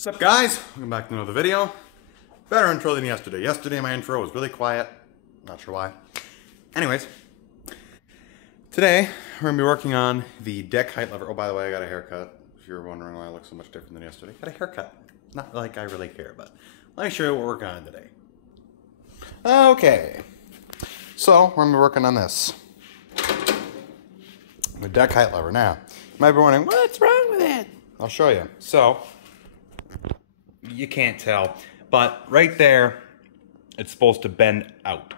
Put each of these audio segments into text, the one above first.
What's up, guys? Welcome back to another video. Better intro than yesterday. Yesterday my intro was really quiet. Not sure why. Anyways, today we're going to be working on the deck height lever. Oh, by the way, I got a haircut. If you're wondering why I look so much different than yesterday. Got a haircut. Not like I really care, but let me show you what we're working on today. Okay. So, we're going to be working on this. The deck height lever. Now, you might be wondering, what's wrong with it? I'll show you. So, you can't tell, but right there, it's supposed to bend out.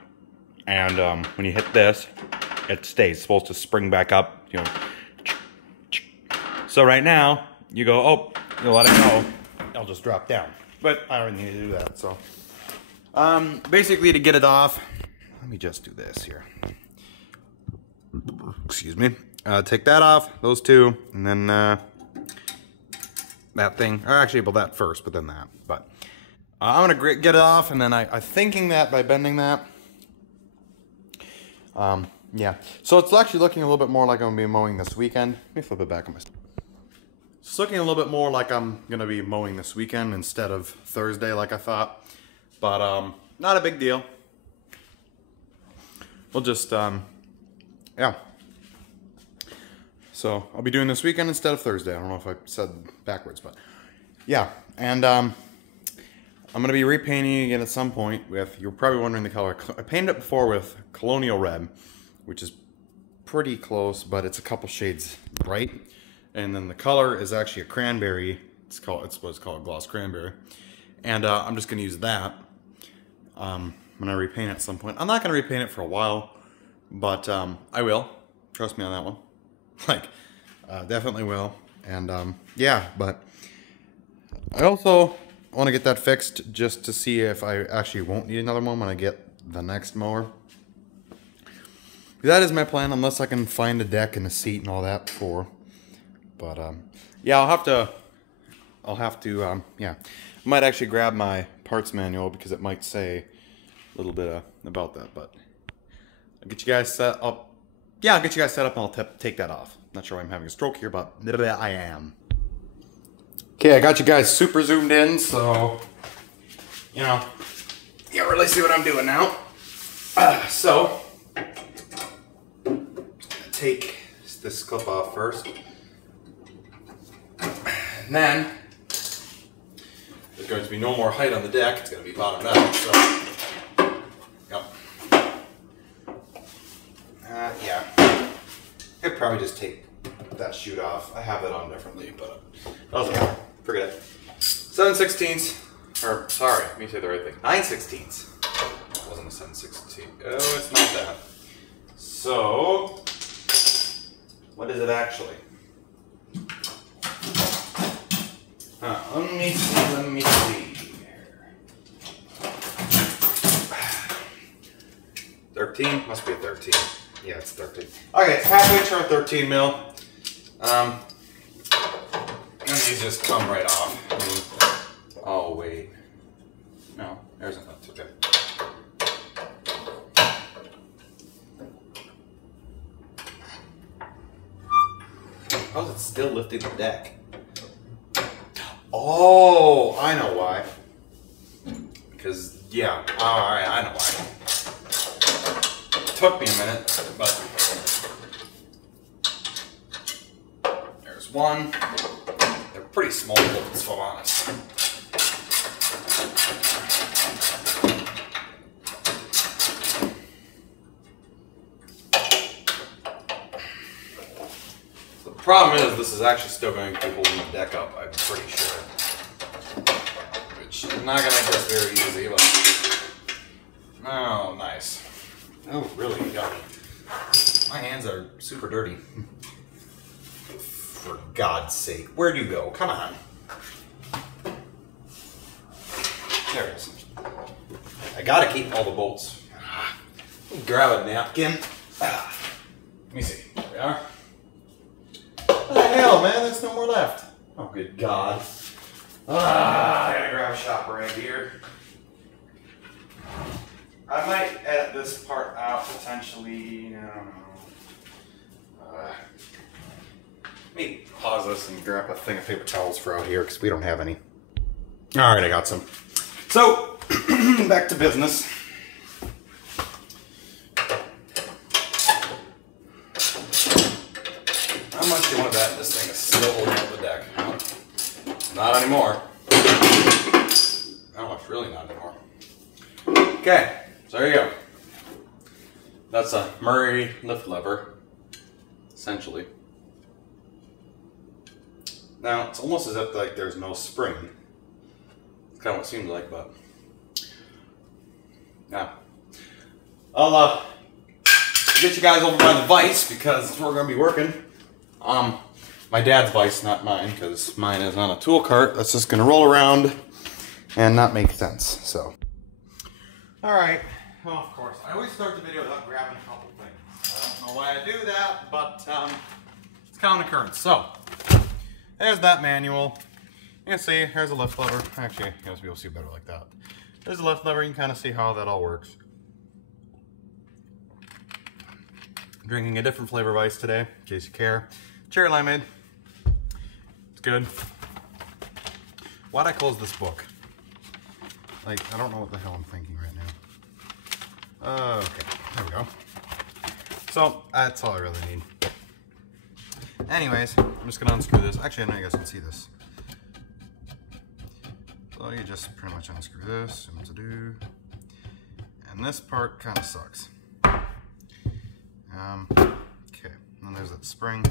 And when you hit this, it stays. It's supposed to spring back up, you know. So right now, you go, oh, you let it go, it'll just drop down. But I don't need to do that, so. Basically, to get it off, let me just do this here. Excuse me. Take that off, those two, and then that thing, or actually, well, that first, but then that. But I'm gonna get it off, and then I'm thinking that by bending that, yeah. So it's actually looking a little bit more like I'm gonna be mowing this weekend. Let me flip it back on my. It's looking a little bit more like I'm gonna be mowing this weekend instead of Thursday, like I thought. But not a big deal. We'll just yeah. So I'll be doing this weekend instead of Thursday. I don't know if I said backwards, but yeah. And I'm going to be repainting again at some point with, you're probably wondering the color. I painted it before with Colonial Red, which is pretty close, but it's a couple shades bright. And then the color is actually a cranberry. It's what's called gloss cranberry. And I'm just going to use that when I repaint it at some point. I'm not going to repaint it for a while, but I will. Trust me on that one. Like, definitely will. And yeah, but I also want to get that fixed just to see if I actually won't need another one when I get the next mower. That is my plan, unless I can find a deck and a seat and all that before. But yeah, I'll have to yeah, I might actually grab my parts manual because it might say a little bit about that. But I'll get you guys set up. Yeah, I'll get you guys set up and I'll take that off. Not sure why I'm having a stroke here, but I am. Okay, I got you guys super zoomed in, so, you know, you can't really see what I'm doing now. So, take this clip off first. And then, there's going to be no more height on the deck. It's going to be bottomed out, so. Yeah, I'd probably just take that chute off. I have it on differently, but doesn't matter. Forget it. 7/16, or sorry, let me say the right thing. 9/16. It wasn't a 7/16. Oh, it's not that. So, what is it actually? Let me see. 13? Must be a 13. Yeah, it's 13. Okay, it's halfway turn 13 mil. And these just come right off. I mean, oh, wait. No, there's enough. It's okay. How's it still lifting the deck? Oh, I know why. Because, yeah, alright, I know why. Took me a minute, but there's one. They're pretty small bolts, if I'm honest. The problem is this is actually still going to be holding the deck up, I'm pretty sure. Which is not going to make this very easy, but oh, nice. Oh, really yummy. My hands are super dirty. For God's sake. Where'd you go? Come on. There it is. I gotta keep all the bolts. Grab a napkin. Let me see. There we are. What the hell, man? There's no more left. Oh, good God. I gotta grab a shop right here. I might edit this part out potentially. I don't know. Let me pause this and grab a thing of paper towels for out here because we don't have any. All right, I got some. So, back to business. How much do you want to bet this thing is still holding up the deck? Well, not anymore. Oh, it's really not anymore. Okay, so there you go. That's a Murray lift lever, essentially. Now, it's almost as if like there's no spring. It's kind of what it seems like, but yeah. I'll get you guys over by the vise because that's where we're going to be working. My dad's vise, not mine, because mine is on a tool cart that's just going to roll around and not make sense, so. Alright, well, of course, I always start the video without grabbing a couple things. I don't know why I do that, but it's common occurrence. So, there's that manual. You can see, here's a lift lever. Actually, you guys will be able to see better like that. There's a lift lever, you can kind of see how that all works. Drinking a different flavor of ice today, in case you care. Cherry limeade. It's good. Why'd I close this book? Like, I don't know what the hell I'm thinking right now. Okay, there we go. So, that's all I really need. Anyways, I'm just gonna unscrew this. Actually, I know you guys can see this. So you just pretty much unscrew this, and what to do. And this part kind of sucks. Okay, and then there's that spring.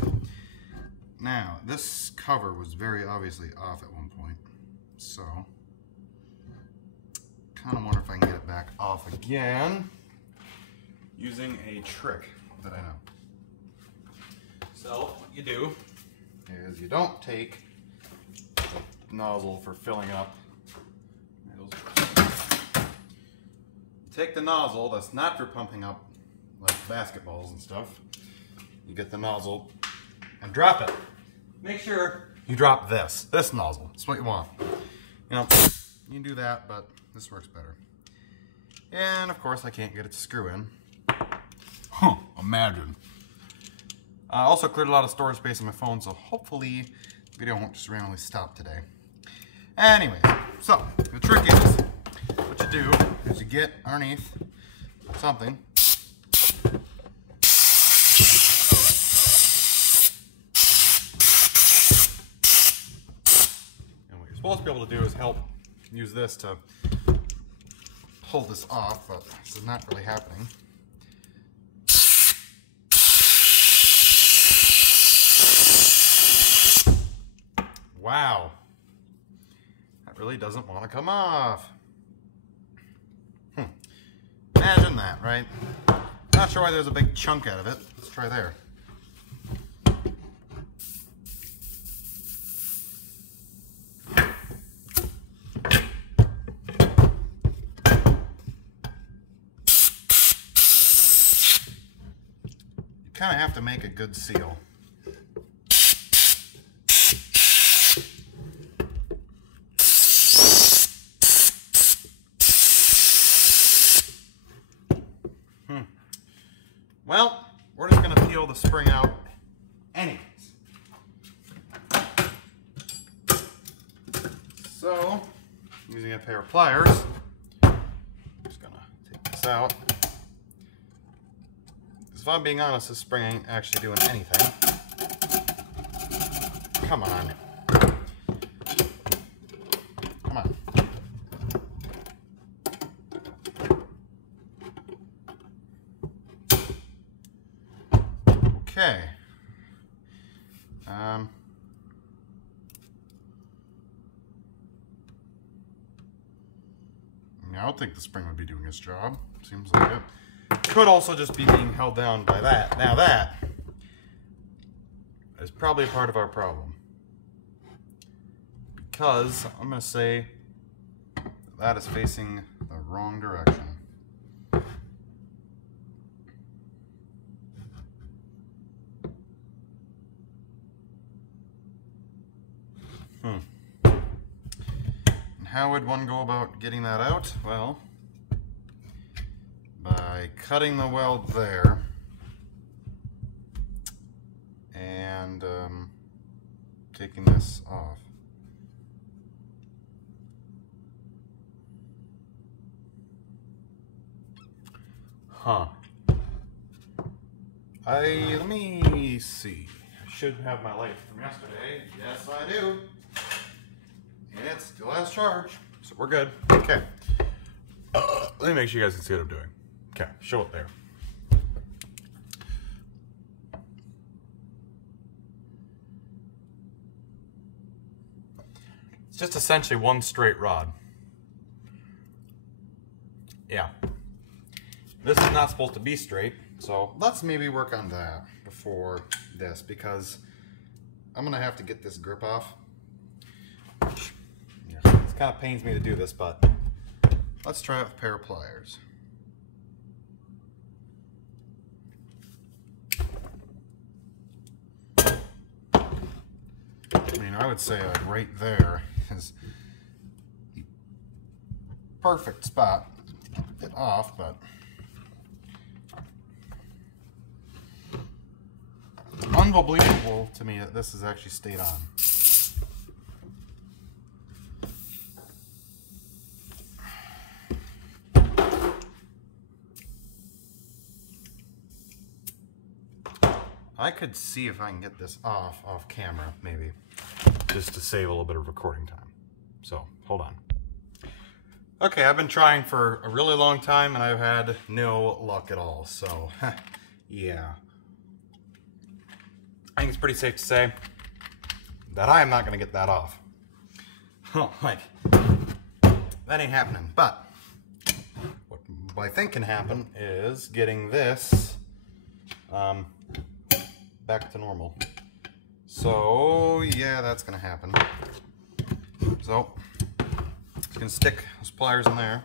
Now, this cover was very obviously off at one point, so kind of wonder if I can get it back off again using a trick that I know. So, what you do is you don't take the nozzle for filling up. You take the nozzle that's not for pumping up like basketballs and stuff. You get the nozzle and drop it. Make sure you drop this nozzle. That's what you want. You know, you can do that, but this works better. And of course, I can't get it to screw in. Huh, imagine. I also cleared a lot of storage space on my phone, so hopefully the video won't just randomly stop today. Anyways, so the trick is, what you do is you get underneath something. And what you're supposed to be able to do is help use this to pull this off, but this is not really happening. Wow, that really doesn't want to come off. Imagine that, right? Not sure why there's a big chunk out of it. Let's try there. You kind of have to make a good seal. Well, we're just going to peel the spring out anyways. So, using a pair of pliers, I'm just going to take this out. Because if I'm being honest, this spring ain't actually doing anything. Come on. Come on. Okay. I don't think the spring would be doing its job. Seems like it. Could also just be being held down by that. Now that is probably part of our problem. Because I'm going to say that is facing the wrong direction. And how would one go about getting that out? Well, by cutting the weld there and taking this off. Huh. Let me see. I should have my light from yesterday. Yes, I do. And it still has charge, so we're good. Okay. Let me make sure you guys can see what I'm doing. Okay, show it there. It's just essentially one straight rod. Yeah. This is not supposed to be straight, so let's maybe work on that before this, because I'm gonna have to get this grip off. Yeah, it kind of pains me to do this, but let's try it with a pair of pliers. I mean, I would say like right there is the perfect spot to get it off, but unbelievable to me that this has actually stayed on. I could see if I can get this off camera, maybe, just to save a little bit of recording time. So, hold on. Okay, I've been trying for a really long time and I've had no luck at all, so, yeah. I think it's pretty safe to say that I am not going to get that off. Like, that ain't happening. But what I think can happen is getting this back to normal. So, yeah, that's going to happen. So, just going to stick those pliers in there.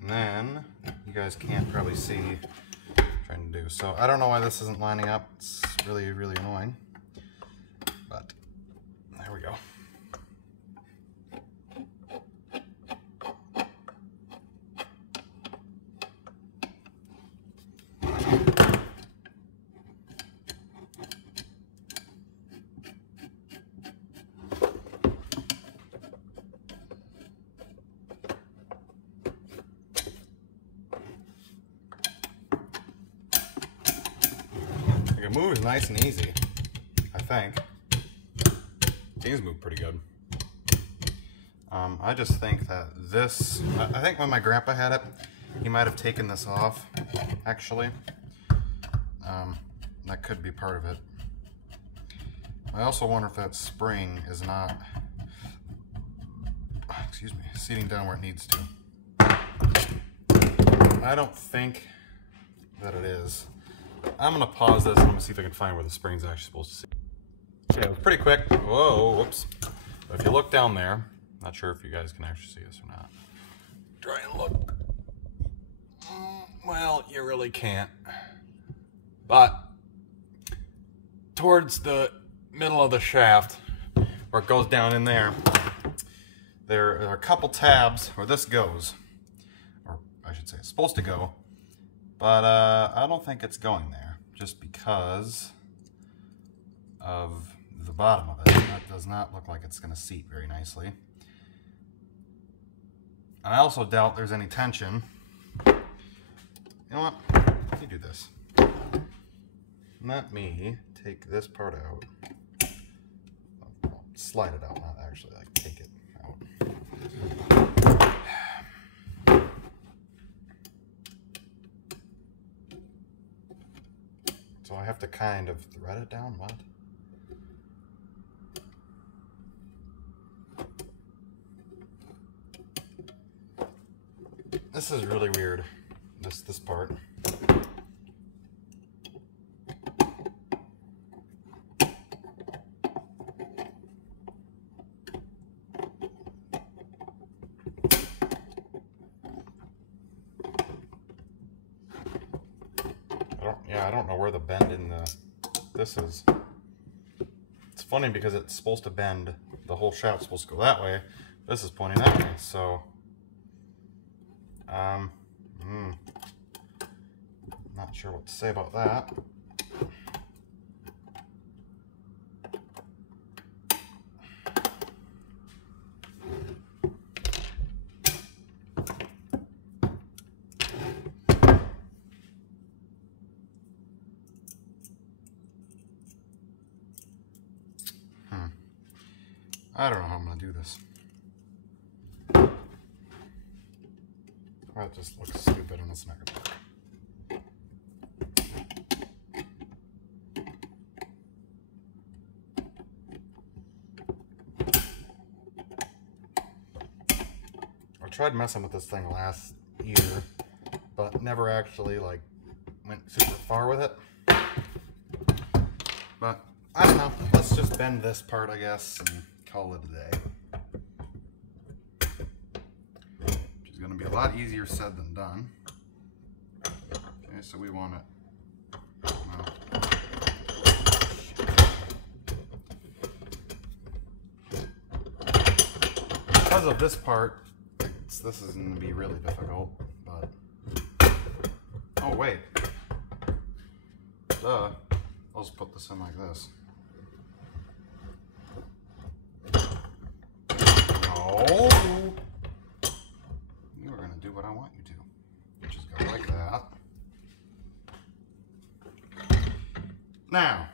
And then, you guys can't probably see what I'm trying to do. So, I don't know why this isn't lining up. It's really, really annoying. But, there we go. It moves nice and easy, I think. Things move pretty good. I just think that this, I think when my grandpa had it, he might have taken this off, actually. That could be part of it. I also wonder if that spring is not, excuse me, seating down where it needs to. I don't think that it is. I'm gonna pause this and I'm gonna see if I can find where the spring's actually supposed to sit. Okay, it was pretty quick. Whoa, whoops. But if you look down there, not sure if you guys can actually see this or not. Try and look. Well, you really can't. But towards the middle of the shaft, where it goes down in there, there are a couple tabs where this goes. Or I should say it's supposed to go. But I don't think it's going there, just because of the bottom of it. That does not look like it's going to seat very nicely. And I also doubt there's any tension. You know what? Let me do this. Let me take this part out. Well, slide it out, not actually like take it out. So I have to kind of thread it down, what? This is really weird, this part. I don't know where the bend in this is. It's funny because it's supposed to bend, the whole shaft's supposed to go that way. This is pointing that way, so not sure what to say about that. I don't know how I'm going to do this. That just looks stupid and it's not going to work. I tried messing with this thing last year, but never actually like went super far with it. But I don't know. Let's just bend this part, I guess, and call it a day. Which is going to be a lot easier said than done. Okay, so we want it. Well, because of this part, this is going to be really difficult. But oh wait, duh. I'll just put this in like this. No! You are going to do what I want you to. Just go like that. Now,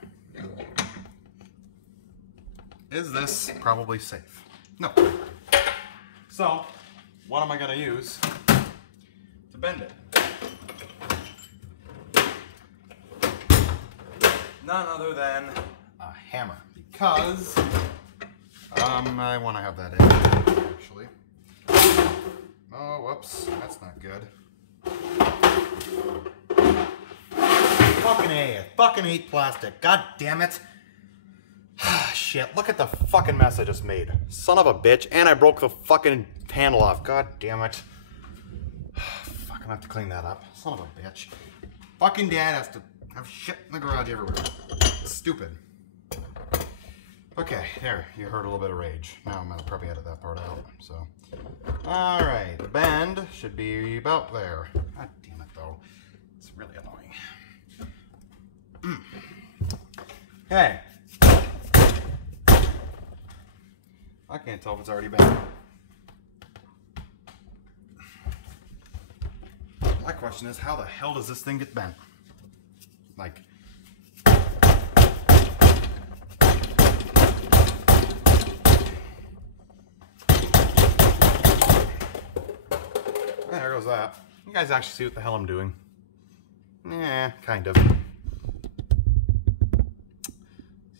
is this probably safe? No. So, what am I going to use to bend it? None other than a hammer, because I want to have that in, actually. Oh, whoops, that's not good. Fucking A, I fucking hate plastic, god damn it. Shit, look at the fucking mess I just made. Son of a bitch, and I broke the fucking handle off, god damn it. Fuck, I'm gonna have to clean that up. Son of a bitch. Fucking dad has to have shit in the garage everywhere. Stupid. Okay, there, you heard a little bit of rage. Now I'm gonna probably edit that part out, so. Alright, the bend should be about there. God damn it though. It's really annoying. Okay. I can't tell if it's already bent. My question is, how the hell does this thing get bent? Like, there goes that. You guys actually see what the hell I'm doing? Yeah, kind of. Let's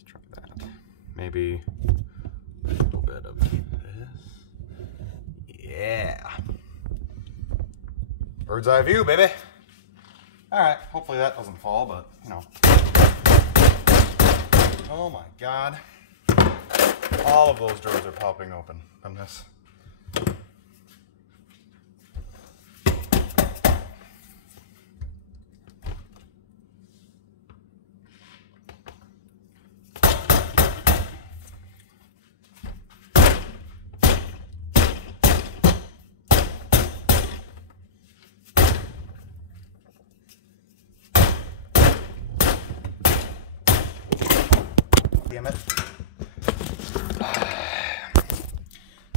try that. Maybe a little bit of this. Yeah. Bird's eye view, baby. Alright, hopefully that doesn't fall, but, you know. Oh my god. All of those drawers are popping open from this. Damn it.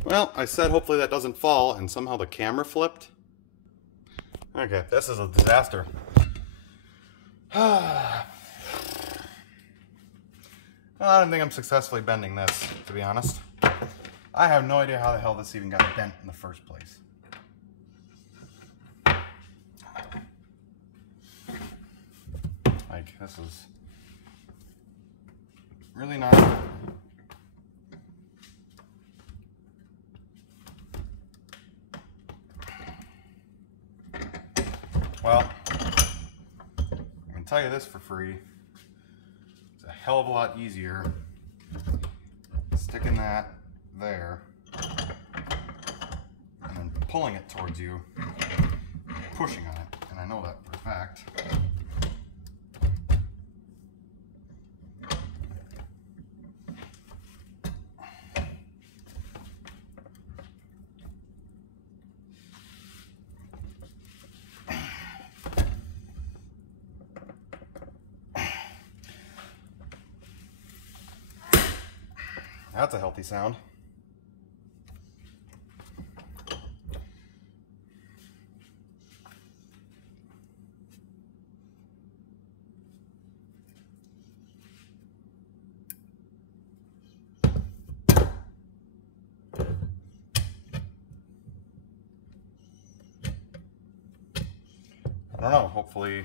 Well, I said hopefully that doesn't fall, and somehow the camera flipped. Okay, this is a disaster. I don't think I'm successfully bending this, to be honest. I have no idea how the hell this even got bent in the first place. Like, this is really not. Well, I can tell you this for free. It's a hell of a lot easier sticking that there and then pulling it towards you, pushing on it, and I know that for a fact. That's a healthy sound. I don't know, hopefully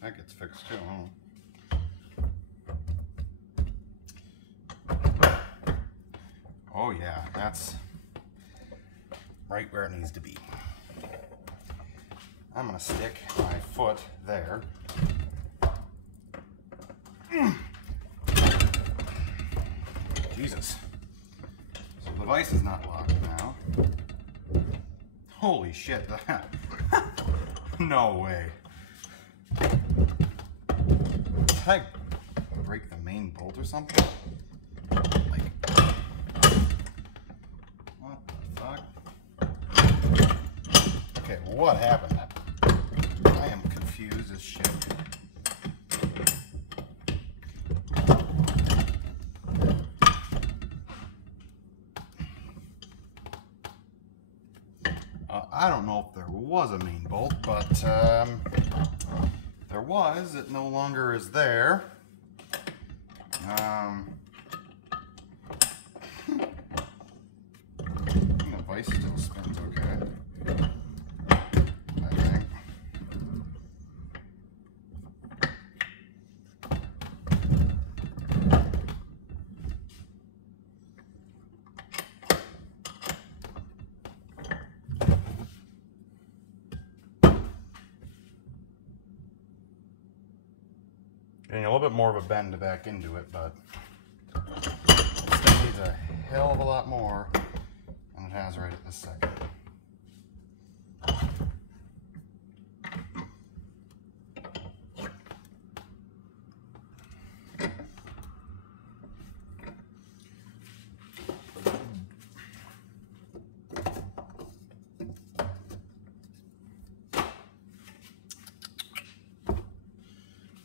that gets fixed too. I don't know. Oh yeah, that's right where it needs to be. I'm gonna stick my foot there. Jesus. So the vise is not locked now. Holy shit, that. No way. Did I break the main bolt or something? Like, what the fuck? Okay, what happened? I am confused as shit. I don't know if there was a main bolt, but there was. It no longer is there. The vise still spins okay, I think. Getting a little bit more of a bend back into it, but it still needs a hell of a lot more than it has right at this second.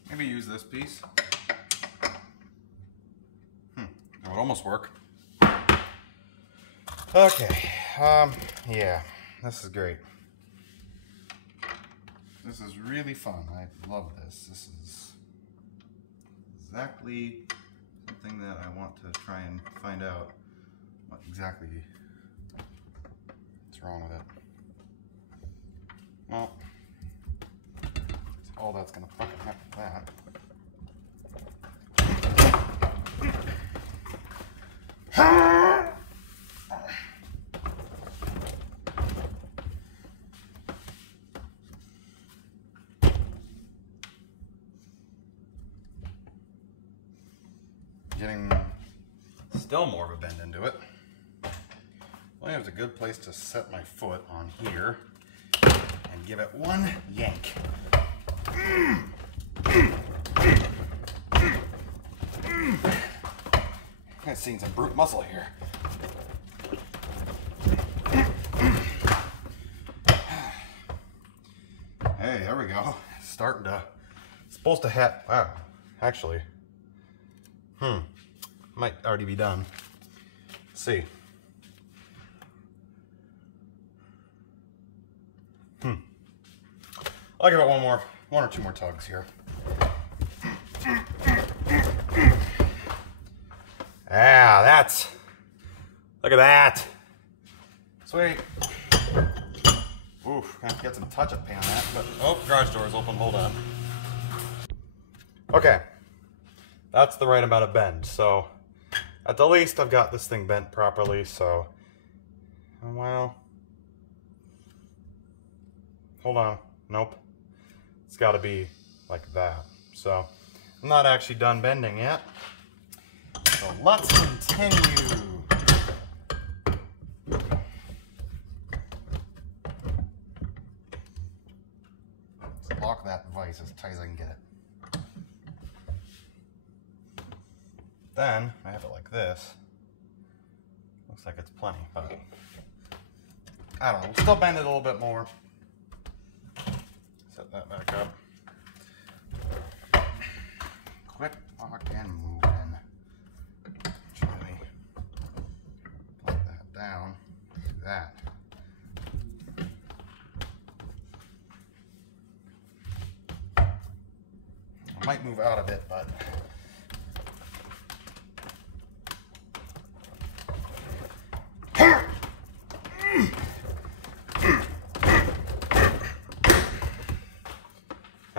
Maybe use this piece. That would almost work. Okay, yeah, this is great. This is really fun. I love this. This is exactly something that I want to try and find out what exactly is wrong with it. Well, all that's gonna fucking happen with that. Getting still more of a bend into it. Well, there's a good place to set my foot on here and give it one yank. I've seen some brute muscle here. Hey, there we go. Starting to, supposed to have, wow, actually, might already be done. Let's see. I'll give it one or two more tugs here. Ah, that's, look at that. Sweet. Oof, gonna have to get some touch-up paint on that, but, oh, garage door is open, hold on. Okay, that's the right amount of bend, so at the least I've got this thing bent properly, so, well, hold on, nope. It's gotta be like that. So, I'm not actually done bending yet. So let's continue. Let's lock that vise as tight as I can get it. Then, I have it like this. Looks like it's plenty, but I don't know, we'll still bend it a little bit more. Set that back up. Quit fucking moving. Try me plug that down. Do that. I might move out a bit, but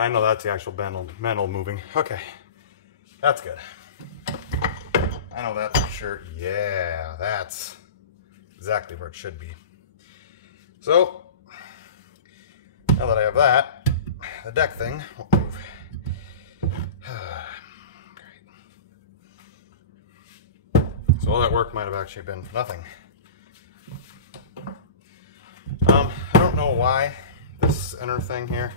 I know that's the actual mantle moving. Okay, that's good. I know that for sure. Yeah, that's exactly where it should be. So, now that I have that, the deck thing won't move. So all that work might have actually been for nothing. I don't know why this inner thing here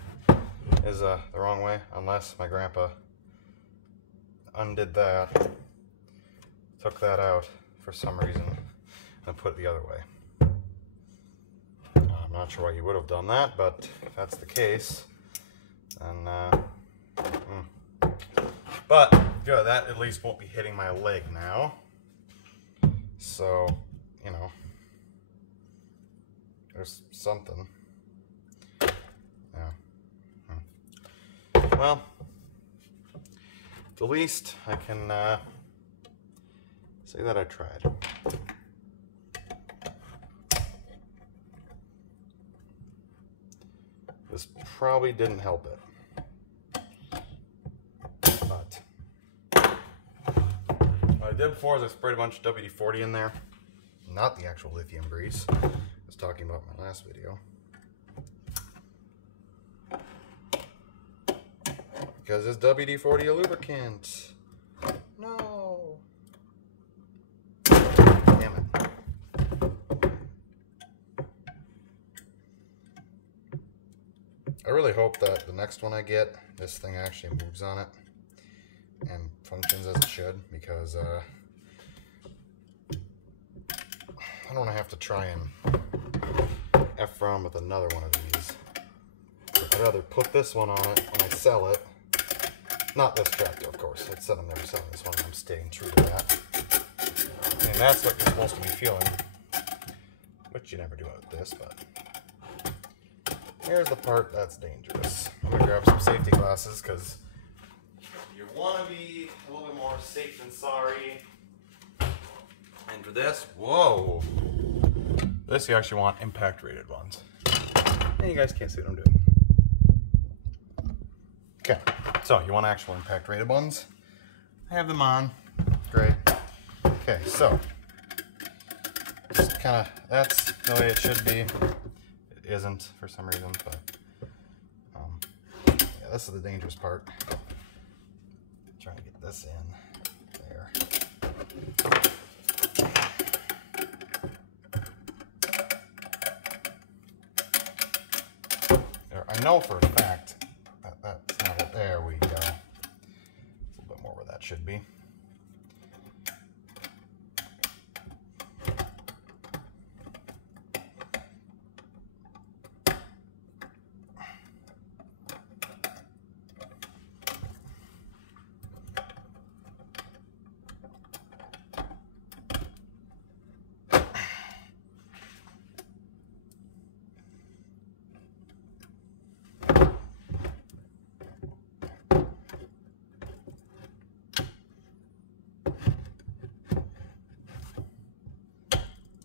is the wrong way, unless my grandpa undid that, took that out for some reason, and put it the other way. I'm not sure why he would have done that, but if that's the case, then but good, that at least won't be hitting my leg now. So, you know, there's something. Yeah. Well, the least I can say that I tried. This probably didn't help it. But what I did before is I sprayed a bunch of WD-40 in there. Not the actual lithium grease. I was talking about my last video. Because it's WD-40 a lubricant. No. Damn it. I really hope that the next one I get, this thing actually moves on it and functions as it should, because I don't want to have to try and F-ROM with another one of these. I'd rather put this one on it when I sell it. Not this tractor, of course. I said I'm never selling this one. I'm staying true to that. And that's what you're supposed to be feeling, which you never do with this, but here's the part that's dangerous. I'm gonna grab some safety glasses because you want to be a little bit more safe than sorry. And for this, whoa, this you actually want impact rated ones. And you guys can't see what I'm doing. Okay, so you want actual impact rated ones. I have them on. Great. Okay, so just kind of, that's the way it should be. It isn't for some reason, but yeah, this is the dangerous part. Trying to get this in there. I know for a fact that that's not it. There we go. It's a little bit more where that should be.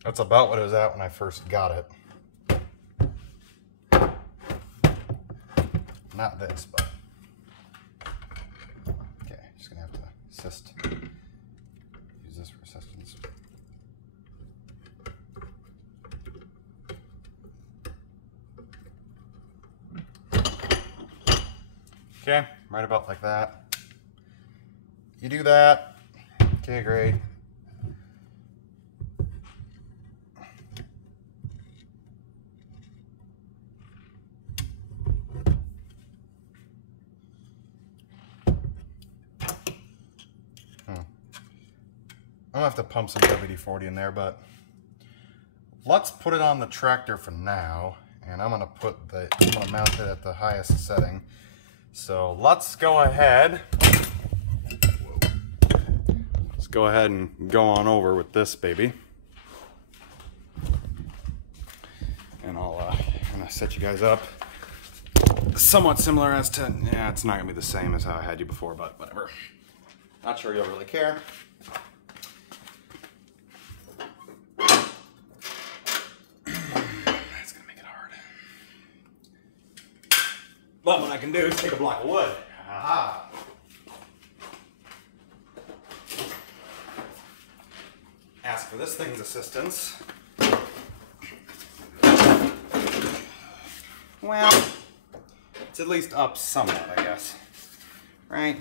That's about what it was at when I first got it. Not this, but okay, just gonna have to assist. Use this for assistance. Okay, right about like that. You do that. Okay, great. I'm gonna have to pump some WD-40 in there, but let's put it on the tractor for now, and I'm gonna mount it at the highest setting. So let's go ahead. Let's go ahead and go on over with this baby, and I'm gonna set you guys up somewhat similar as to, yeah, it's not gonna be the same as how I had you before, but whatever. Not sure you'll really care. But what I can do is take a block of wood. Aha! Ask for this thing's assistance. Well, it's at least up somewhat, I guess. Right.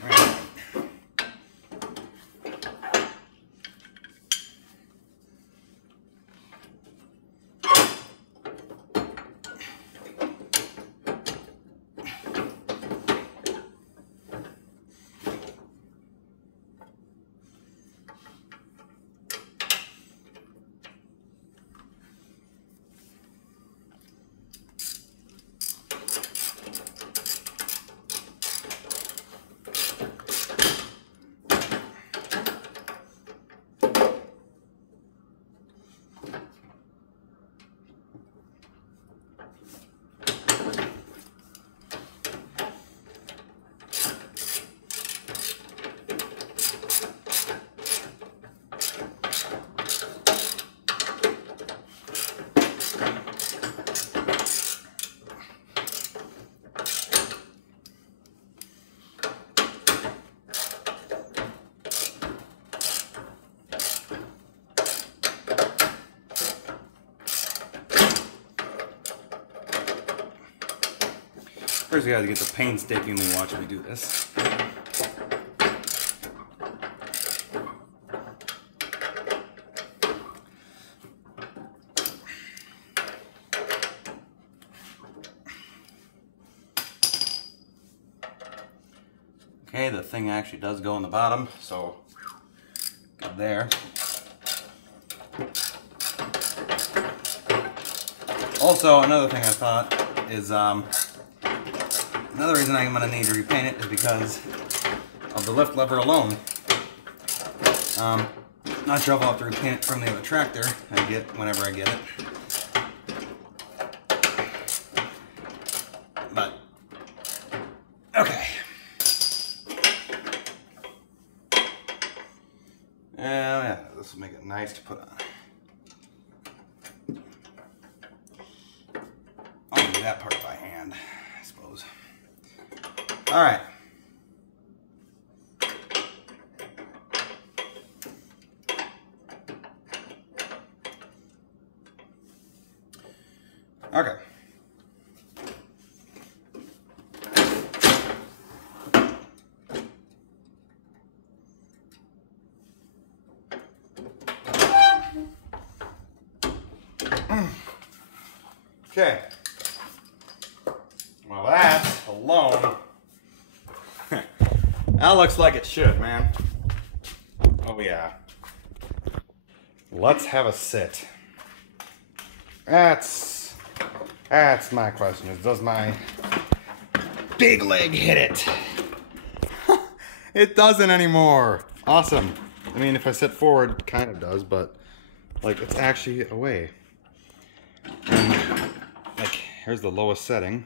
First, we gotta get the painstakingly watch me do this. Okay, the thing actually does go in the bottom, so good there. Also, another thing I thought is another reason I'm going to need to repaint it is because of the lift lever alone. Not sure if I'll have to repaint it from the other tractor I get whenever I get it. But, okay. Yeah, this will make it nice to put on. I'll do that part by hand, I suppose. All right. Okay. Okay. Well, that alone, that looks like it should, man. Oh yeah. Let's have a sit. That's my question, is does my big leg hit it? It doesn't anymore. Awesome. I mean, if I sit forward, kind of does, but like it's actually away. And, like, here's the lowest setting.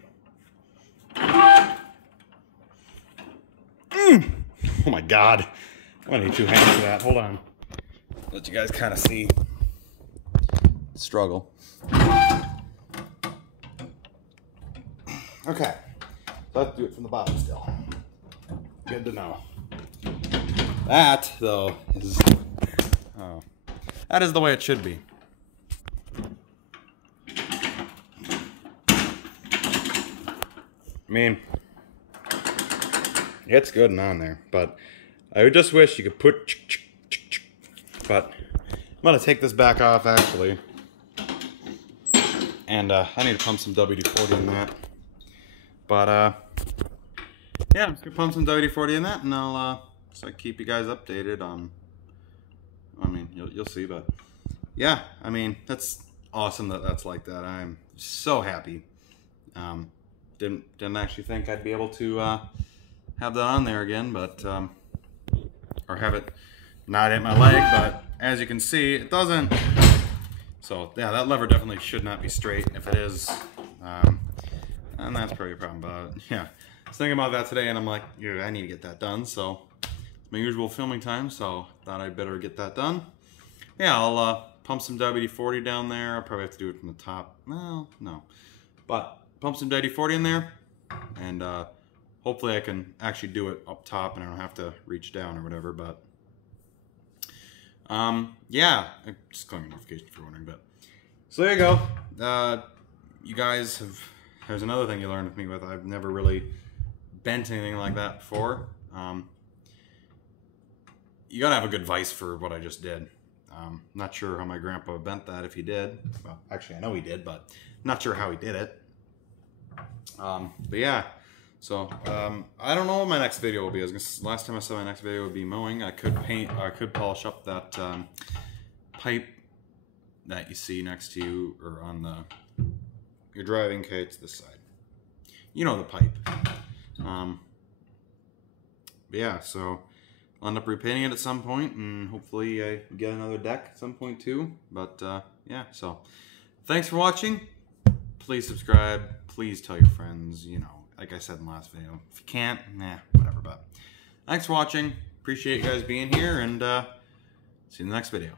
Oh my god. I'm gonna need 2 hands for that. Hold on. Let you guys kind of see the struggle. Okay. So let's do it from the bottom still. Good to know. That, though, is... Oh. That is the way it should be. I mean, it's good and on there, but I would just wish you could put... But I'm going to take this back off, actually. And I need to pump some WD-40 in that. But, yeah, I'm just going to pump some WD-40 in that, and I'll so keep you guys updated on... I mean, you'll see, but... Yeah, I mean, that's awesome that that's like that. I'm so happy. Didn't actually think I'd be able to have that on there again, but or have it not hit my leg, but as you can see, it doesn't. So yeah, that lever definitely should not be straight. If it is, and that's probably a problem. But yeah, I was thinking about that today, and I'm like, yeah, I need to get that done. So it's my usual filming time, so thought I'd better get that done. Yeah, I'll pump some WD-40 down there. I'll probably have to do it from the top. Well, no, but pump some WD-40 in there, and hopefully I can actually do it up top and I don't have to reach down or whatever. But yeah, just claiming notification if you're wondering. But so there you go. You guys have. There's another thing you learned with me with. I've never really bent anything like that before. You gotta have a good vise for what I just did. Not sure how my grandpa bent that, if he did. Well, actually I know he did, but not sure how he did it. But yeah, so I don't know what my next video will be. Last time I said my next video would be mowing. I could polish up that pipe that you see next to you, or on your driving. Okay, it's this side. You know the pipe. But yeah, so I'll end up repainting it at some point, and hopefully I get another deck at some point too. But yeah, so thanks for watching. Please subscribe. Please tell your friends, you know, like I said in the last video. If you can't, whatever. But thanks for watching. Appreciate you guys being here, and see you in the next video.